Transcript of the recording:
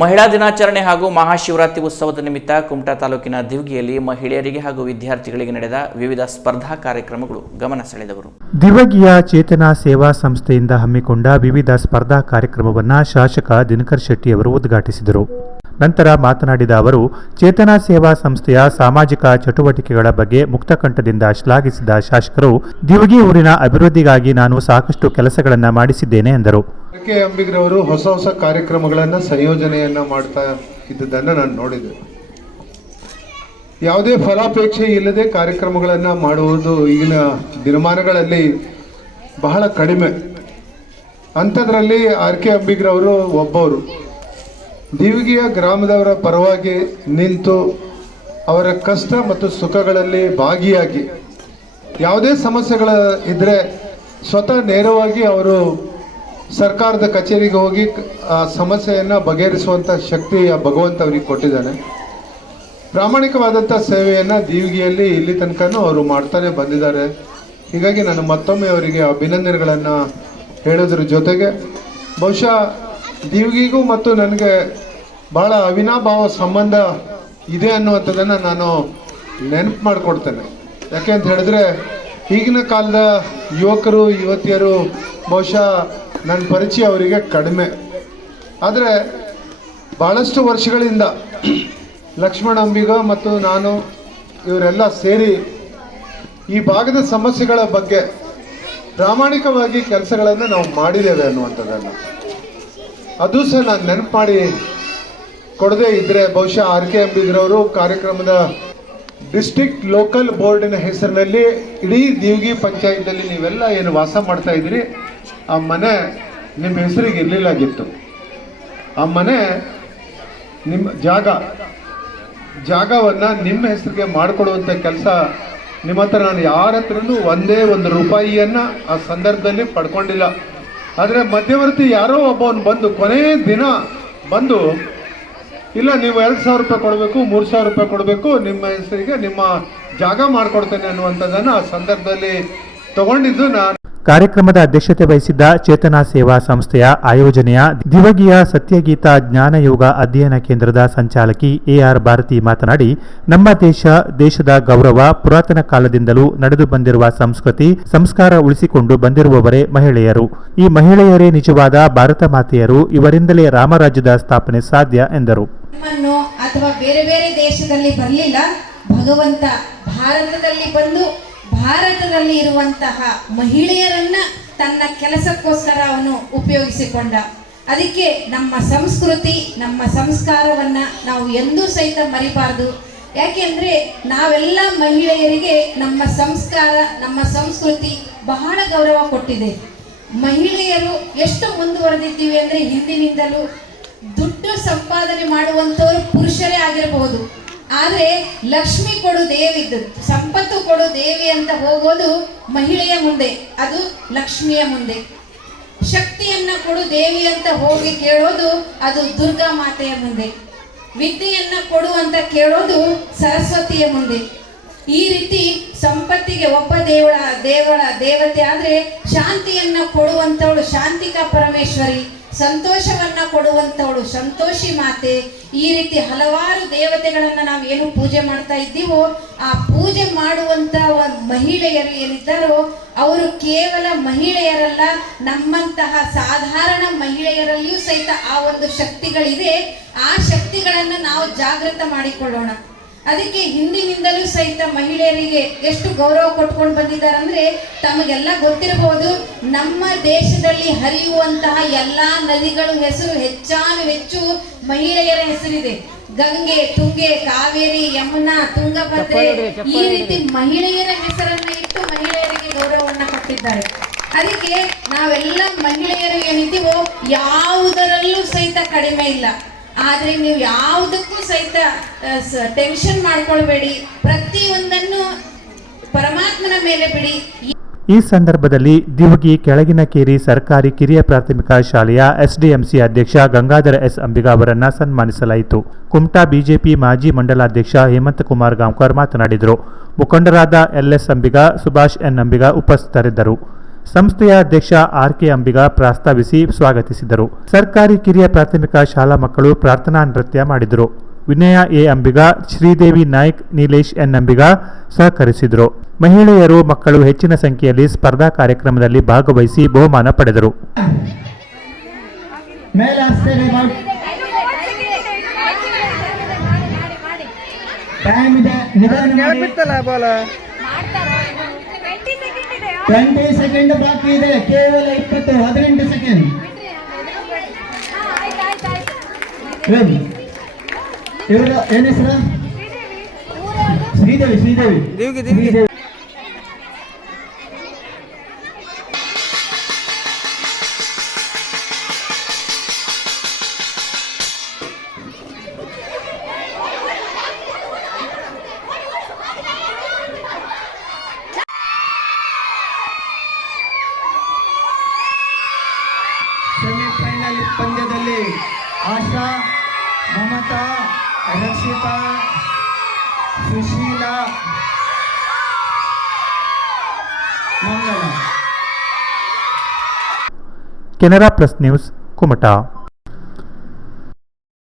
ಮಹಿಳಾ ದಿನಾಚರಣೆ ಹಾಗೂ ಮಹಾಶಿವರಾತ್ರಿ ಉತ್ಸವದ ನಿಮಿತ್ತ ಕುಮಟಾ ತಾಲೂಕಿನ ದಿವಗಿಯಲ್ಲಿ ಮಹಿಳೆಯರಿಗೆ ಹಾಗೂ ವಿದ್ಯಾರ್ಥಿಗಳಿಗೆ ನಡೆದ ವಿವಿಧ ಸ್ಪರ್ಧಾ ಕಾರ್ಯಕ್ರಮಗಳು ಗಮನ ಸೆಳೆದವರು. ದಿವಗಿಯ ಚೇತನ ಸೇವಾ ಸಂಸ್ಥೆಯಿಂದ ಹಮ್ಮಿಕೊಂಡ ವಿವಿಧ ಸ್ಪರ್ಧಾ ಕಾರ್ಯಕ್ರಮವನ್ನು ಶಾಸಕ ದಿನಕರ್ ಶೆಟ್ಟಿ ಅವರು ಉದ್ಘಾಟಿಸಿದರು. ನಂತರ ಮಾತನಾಡಿದ ಅವರು, ಚೇತನ ಸೇವಾ ಸಂಸ್ಥೆಯ ಸಾಮಾಜಿಕ ಚಟುವಟಿಕೆಗಳ ಬಗ್ಗೆ ಮುಕ್ತಕಂಠದಿಂದ ಶ್ಲಾಘಿಸಿದ ಶಾಸಕರು, ದಿವಗಿ ಊರಿನ ಅಭಿವೃದ್ಧಿಗಾಗಿ ನಾನು ಸಾಕಷ್ಟು ಕೆಲಸಗಳನ್ನು ಮಾಡಿಸಿದ್ದೇನೆ ಎಂದರು. ಕೆ. ಅಂಬಿಗ್ರವರು ಹೊಸ ಹೊಸ ಕಾರ್ಯಕ್ರಮಗಳನ್ನು, ಸಂಯೋಜನೆಯನ್ನು ಮಾಡ್ತಾ ಇದ್ದದನ್ನು ನಾನು ನೋಡಿದೆ. ಯಾವುದೇ ಫಲಾಪೇಕ್ಷೆ ಇಲ್ಲದೆ ಕಾರ್ಯಕ್ರಮಗಳನ್ನು ಮಾಡುವುದು ಈಗಿನ ದಿನಮಾನಗಳಲ್ಲಿ ಬಹಳ ಕಡಿಮೆ. ಅಂಥದ್ರಲ್ಲಿ ಆರ್ ಕೆ ಅಂಬಿಗ್ರವರು ಒಬ್ಬವರು ದಿವಿಗಿಯ ಗ್ರಾಮದವರ ಪರವಾಗಿ ನಿಂತು ಅವರ ಕಷ್ಟ ಮತ್ತು ಸುಖಗಳಲ್ಲಿ ಭಾಗಿಯಾಗಿ, ಯಾವುದೇ ಸಮಸ್ಯೆಗಳ ಇದ್ದರೆ ಸ್ವತಃ ನೇರವಾಗಿ ಅವರು ಸರ್ಕಾರದ ಕಚೇರಿಗೆ ಹೋಗಿ ಆ ಸಮಸ್ಯೆಯನ್ನು ಬಗೆಹರಿಸುವಂಥ ಶಕ್ತಿ ಆ ಭಗವಂತ ಅವರಿಗೆ ಕೊಟ್ಟಿದ್ದಾನೆ. ಪ್ರಾಮಾಣಿಕವಾದಂಥ ಸೇವೆಯನ್ನು ದೀವಿಗೆಯಲ್ಲಿ ಇಲ್ಲಿ ತನಕನೂ ಅವರು ಮಾಡ್ತಾನೆ ಬಂದಿದ್ದಾರೆ. ಹೀಗಾಗಿ ನಾನು ಮತ್ತೊಮ್ಮೆ ಅವರಿಗೆ ಅಭಿನಂದನೆಗಳನ್ನು ಹೇಳೋದ್ರ ಜೊತೆಗೆ ಬಹುಶಃ ದೀವಿಗೆಗೂ ಮತ್ತು ನನಗೆ ಭಾಳ ಅವಿನಾಭಾವ ಸಂಬಂಧ ಇದೆ ಅನ್ನುವಂಥದ್ದನ್ನು ನಾನು ನೆನಪು ಮಾಡಿಕೊಡ್ತೇನೆ. ಯಾಕೆ ಅಂತ ಹೇಳಿದ್ರೆ, ಈಗಿನ ಕಾಲದ ಯುವಕರು, ಯುವತಿಯರು ಬಹುಶಃ ನನ್ನ ಪರಿಚಯ ಅವರಿಗೆ ಕಡಿಮೆ. ಆದರೆ ಭಾಳಷ್ಟು ವರ್ಷಗಳಿಂದ ಲಕ್ಷ್ಮಣ ಅಂಬಿಗ ಮತ್ತು ನಾನು ಇವರೆಲ್ಲ ಸೇರಿ ಈ ಭಾಗದ ಸಮಸ್ಯೆಗಳ ಬಗ್ಗೆ ಪ್ರಾಮಾಣಿಕವಾಗಿ ಕೆಲಸಗಳನ್ನು ನಾವು ಮಾಡಿದ್ದೇವೆ ಅನ್ನುವಂಥದ್ದನ್ನು. ಅದು ಸಹ ನಾನು ನೆನಪು ಮಾಡಿ ಕೊಡದೇ ಇದ್ದರೆ ಬಹುಶಃ ಆರ್ ಕೆ ಅಂಬಿಗ್ರವರು ಕಾರ್ಯಕ್ರಮದ ಡಿಸ್ಟ್ರಿಕ್ಟ್ ಲೋಕಲ್ ಬೋರ್ಡಿನ ಹೆಸರಿನಲ್ಲಿ ಇಡೀ ದೇವಗಿ ಪಂಚಾಯತ್ನಲ್ಲಿ ನೀವೆಲ್ಲ ಏನು ವಾಸ ಮಾಡ್ತಾ ಇದ್ದೀರಿ, ಆ ಮನೆ ನಿಮ್ಮ ಹೆಸರಿಗೆ ಇರಲಿಲ್ಲಾಗಿತ್ತು. ಆ ಮನೆ ನಿಮ್ಮ ಜಾಗ, ಜಾಗವನ್ನು ನಿಮ್ಮ ಹೆಸರಿಗೆ ಮಾಡಿಕೊಡುವಂಥ ಕೆಲಸ ನಿಮ್ಮ ಹತ್ರ ನಾನು ಯಾರ ಹತ್ರನೂ ಒಂದೇ ಒಂದು ರೂಪಾಯಿಯನ್ನು ಆ ಸಂದರ್ಭದಲ್ಲಿ ಪಡ್ಕೊಂಡಿಲ್ಲ. ಆದರೆ ಮಧ್ಯವರ್ತಿ ಯಾರೋ ಒಬ್ಬವನು ಬಂದು ಕೊನೆ ದಿನ ಬಂದು, ಇಲ್ಲ, ನೀವು ಎರಡು ಸಾವಿರ ರೂಪಾಯಿ ಕೊಡಬೇಕು, ಮೂರು ಸಾವಿರ ರೂಪಾಯಿ ಕೊಡಬೇಕು, ನಿಮ್ಮ ಹೆಸರಿಗೆ ನಿಮ್ಮ ಜಾಗ ಮಾಡಿಕೊಡ್ತೇನೆ ಅನ್ನುವಂಥದ್ದನ್ನು ಆ ಸಂದರ್ಭದಲ್ಲಿ ತಗೊಂಡಿದ್ದು ನಾನು. ಕಾರ್ಯಕ್ರಮದ ಅಧ್ಯಕ್ಷತೆ ವಹಿಸಿದ್ದ ಚೇತನ ಸೇವಾ ಸಂಸ್ಥೆಯ ಆಯೋಜನೆಯ ದಿವಗಿಯ ಸತ್ಯಗೀತ ಜ್ಞಾನಯೋಗ ಅಧ್ಯಯನ ಕೇಂದ್ರದ ಸಂಚಾಲಕಿ ಎಆರ್ ಭಾರತಿ ಮಾತನಾಡಿ, ನಮ್ಮ ದೇಶ, ದೇಶದ ಗೌರವ ಪುರಾತನ ಕಾಲದಿಂದಲೂ ನಡೆದು ಬಂದಿರುವ ಸಂಸ್ಕೃತಿ ಸಂಸ್ಕಾರ ಉಳಿಸಿಕೊಂಡು ಬಂದಿರುವವರೇ ಮಹಿಳೆಯರು. ಈ ಮಹಿಳೆಯರೇ ನಿಜವಾದ ಭಾರತ ಮಾತೆಯರು, ಇವರಿಂದಲೇ ರಾಮರಾಜ್ಯದ ಸ್ಥಾಪನೆ ಸಾಧ್ಯ ಎಂದರು. ಅಥವಾ ಬೇರೆ ಬೇರೆ ದೇಶದಲ್ಲಿ ಬರಲಿಲ್ಲ. ಭಗವಂತ ಭಾರತದಲ್ಲಿ ಬಂದು ಭಾರತದಲ್ಲಿ ಇರುವಂತಹ ಮಹಿಳೆಯರನ್ನ ತನ್ನ ಕೆಲಸಕ್ಕೋಸ್ಕರ ಅವನು ಉಪಯೋಗಿಸಿಕೊಂಡ. ಅದಕ್ಕೆ ನಮ್ಮ ಸಂಸ್ಕೃತಿ, ನಮ್ಮ ಸಂಸ್ಕಾರವನ್ನ ನಾವು ಎಂದೂ ಸಹಿತ ಮರಿಬಾರ್ದು. ಯಾಕೆಂದ್ರೆ ನಾವೆಲ್ಲ ಮಹಿಳೆಯರಿಗೆ ನಮ್ಮ ಸಂಸ್ಕಾರ, ನಮ್ಮ ಸಂಸ್ಕೃತಿ ಬಹಳ ಗೌರವ ಕೊಟ್ಟಿದೆ. ಮಹಿಳೆಯರು ಎಷ್ಟು ಮುಂದುವರೆದಿದ್ದೀವಿ ಅಂದ್ರೆ ಹಿಂದಿನಿಂದಲೂ ದುಡ್ಡು ಸಂಪಾದನೆ ಮಾಡುವಂಥವ್ರು ಪುರುಷರೇ ಆಗಿರಬಹುದು. ಆದ್ರೆ ಲಕ್ಷ್ಮಿ ಕೊಡು ದೇವಿದ್ದು, ಸಂಪತ್ತು ಕೊಡು ದೇವಿ ಅಂತ ಹೋಗೋದು ಮಹಿಳೆಯ ಮುಂದೆ, ಅದು ಲಕ್ಷ್ಮಿಯ ಮುಂದೆ. ಶಕ್ತಿಯನ್ನ ಕೊಡು ದೇವಿ ಅಂತ ಹೋಗಿ ಕೇಳೋದು ಅದು ದುರ್ಗಾ ಮಾತೆಯ ಮುಂದೆ. ವಿದ್ಯೆಯನ್ನ ಕೊಡು ಅಂತ ಕೇಳೋದು ಸರಸ್ವತಿಯ ಮುಂದೆ. ಈ ರೀತಿ ಸಂಪತ್ತಿಗೆ ಒಬ್ಬ ದೇವಳ ದೇವಳ, ದೇವತೆ ಆದ್ರೆ ಶಾಂತಿಯನ್ನ ಕೊಡುವಂತವಳು ಶಾಂತಿಕಾ ಪರಮೇಶ್ವರಿ. ಸಂತೋಷವನ್ನ ಕೊಡುವಂತವಳು ಸಂತೋಷಿ ಮಾತೆ, ಈ ರೀತಿ ಹಲವಾರು ದೇವತೆಗಳನ್ನ ನಾವು ಏನು ಪೂಜೆ ಮಾಡ್ತಾ ಇದ್ದೀವೋ, ಆ ಪೂಜೆ ಮಾಡುವಂತ ಮಹಿಳೆಯರು ಏನಿದ್ದಾರೋ, ಅವರು ಕೇವಲ ಮಹಿಳೆಯರಲ್ಲ, ನಮ್ಮಂತಹ ಸಾಧಾರಣ ಮಹಿಳೆಯರಲ್ಲಿಯೂ ಸಹಿತ ಆ ಒಂದು ಶಕ್ತಿಗಳಿದೆ ಆ ಶಕ್ತಿಗಳನ್ನ ನಾವು ಜಾಗೃತ ಮಾಡಿಕೊಳ್ಳೋಣ. ಅದಕ್ಕೆ ಹಿಂದಿನಿಂದಲೂ ಸಹಿತ ಮಹಿಳೆಯರಿಗೆ ಎಷ್ಟು ಗೌರವ ಕೊಟ್ಕೊಂಡು ಬಂದಿದ್ದಾರೆ ಅಂದ್ರೆ ತಮಗೆಲ್ಲ ಗೊತ್ತಿರಬಹುದು ನಮ್ಮ ದೇಶದಲ್ಲಿ ಹರಿಯುವಂತಹ ಎಲ್ಲಾ ನದಿಗಳು ಹೆಸರು ಹೆಚ್ಚಾನು ಹೆಚ್ಚು ಮಹಿಳೆಯರ ಹೆಸರಿದೆ. ಗಂಗೆ ತುಂಗೆ ಕಾವೇರಿ ಯಮುನಾ ತುಂಗಭದ್ರೆ ಈ ರೀತಿ ಮಹಿಳೆಯರ ಹೆಸರನ್ನ ಇಟ್ಟು ಮಹಿಳೆಯರಿಗೆ ಗೌರವವನ್ನ ಕೊಟ್ಟಿದ್ದಾರೆ. ಅದಕ್ಕೆ ನಾವೆಲ್ಲ ಮಹಿಳೆಯರು ಏನಿದ್ದೀವೋ ಯಾವುದರಲ್ಲೂ ಸಹಿತ ಕಡಿಮೆ ಇಲ್ಲ. ಆದ್ರೆ ನೀವು ಯಾವುದಕ್ಕೂ ಸಹಿತ ಟೆನ್ಷನ್ ಮಾಡ್ಕೊಳ್ಬೇಡಿ. ಪ್ರತಿಯೊಂದನ್ನು ಪರಮಾತ್ಮನ ಮೇಲೆ ಬಿಡಿ. ಈ ಸಂದರ್ಭದಲ್ಲಿ ದಿವಗಿ ಕೆಳಗಿನಕೇರಿ ಸರ್ಕಾರಿ ಕಿರಿಯ ಪ್ರಾಥಮಿಕ ಶಾಲೆಯ ಎಸ್ಡಿಎಂಸಿ ಅಧ್ಯಕ್ಷ ಗಂಗಾಧರ ಎಸ್. ಅಂಬಿಗ ಅವರನ್ನು ಸನ್ಮಾನಿಸಲಾಯಿತು. ಕುಮಟಾ ಬಿಜೆಪಿ ಮಾಜಿ ಮಂಡಲಾಧ್ಯಕ್ಷ ಹೇಮಂತ್ ಕುಮಾರ್ ಗಾಂವ್ಕರ್ ಮಾತನಾಡಿದರು. ಮುಖಂಡರಾದ ಎಲ್ಎಸ್ ಅಂಬಿಗ, ಸುಭಾಷ್ ಎನ್. ಅಂಬಿಗ ಉಪಸ್ಥಿತರಿದ್ದರು. ಸಂಸ್ಥೆಯ ಅಧ್ಯಕ್ಷ ಆರ್ ಕೆ ಅಂಬಿಗ ಪ್ರಸ್ತಾವಿಸಿ ಸ್ವಾಗತಿಸಿದರು. ಸರ್ಕಾರಿ ಕಿರಿಯ ಪ್ರಾಥಮಿಕ ಶಾಲಾ ಮಕ್ಕಳು ಪ್ರಾರ್ಥನಾ ನೃತ್ಯ ಮಾಡಿದರು. ವಿನಯ ಎ. ಅಂಬಿಗ ಶ್ರೀದೇವಿ ನಾಯ್ಕ್ ನೀಲೇಶ್ ಎನ್. ಅಂಬಿಗ ಸಹಕರಿಸಿದರು. ಮಹಿಳೆಯರು ಮಕ್ಕಳು ಹೆಚ್ಚಿನ ಸಂಖ್ಯೆಯಲ್ಲಿ ಸ್ಪರ್ಧಾ ಕಾರ್ಯಕ್ರಮದಲ್ಲಿ ಭಾಗವಹಿಸಿ ಬಹುಮಾನ ಪಡೆದರು. ಟೈಮ್ ಇದೆ. ಟ್ವೆಂಟಿ ಸೆಕೆಂಡ್ ಬಾಕಿ ಇದೆ ಕೇವಲ ಇಪ್ಪತ್ತು ಹದಿನೆಂಟು ಸೆಕೆಂಡ್ ಇವರು ಏನ್ ಹೆಸರು? ಶ್ರೀದೇವಿ. ಶ್ರೀದೇವಿ ಶ್ರೀದೇವಿ. ಪಂದ್ಯದಲ್ಲಿ ಆಶಾ ಮಮತಾ ರಕ್ಷಿತಾ ಸುಶೀಲಾ ಮಂಗಳ ಕೆನರಾ ಪ್ಲಸ್ ನ್ಯೂಸ್ ಕುಮಟಾ.